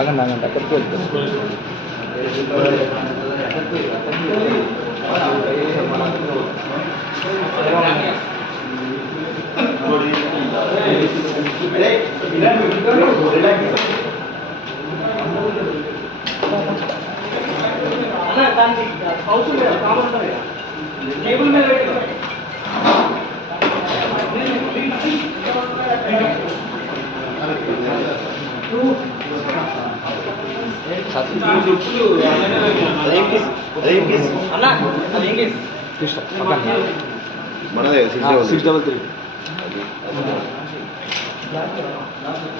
ఆగండి ఆగండి అక్కడికి వెళ్తాం. టేబుల్ మీద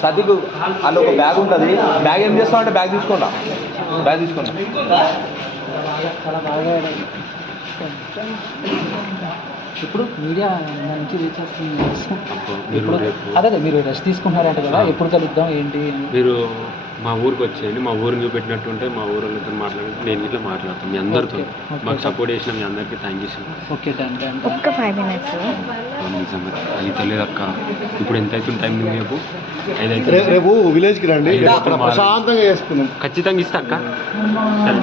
సతీకు అలా ఒక బ్యాగ్ ఉంటుంది. బ్యాగ్ ఏం చేస్తావు అంటే బ్యాగ్ తీసుకోండి, బ్యాగ్ తీసుకోండి. ఇప్పుడు మీడియా మంచి రీచ్ వస్తుంది. ఇప్పుడు అదే మీరు రెస్ట్ తీసుకుంటున్నారంట కదా, ఎప్పుడు కలుద్దాం ఏంటి? మీరు మా ఊరికి వచ్చేయండి, మా ఊరిని చూపెట్టినట్టుంటే మా ఊరితో మాట్లాడి నేను ఇట్లా మాట్లాడతాను మీ అందరితో. మాకు సపోర్ట్ చేసిన మీ అందరికీ thank you sir. Okay thank you. ఒక్క 5 minutes నిజంగా అది తెలియదక్క. ఇప్పుడు ఎంత అవుతుంది టైం రేపు? 5 అయితే రేపు విలేజ్కి రండి, ప్రశాంతంగా చేసుకుందాం. ఖచ్చితంగా ఇస్తా అక్క. అరే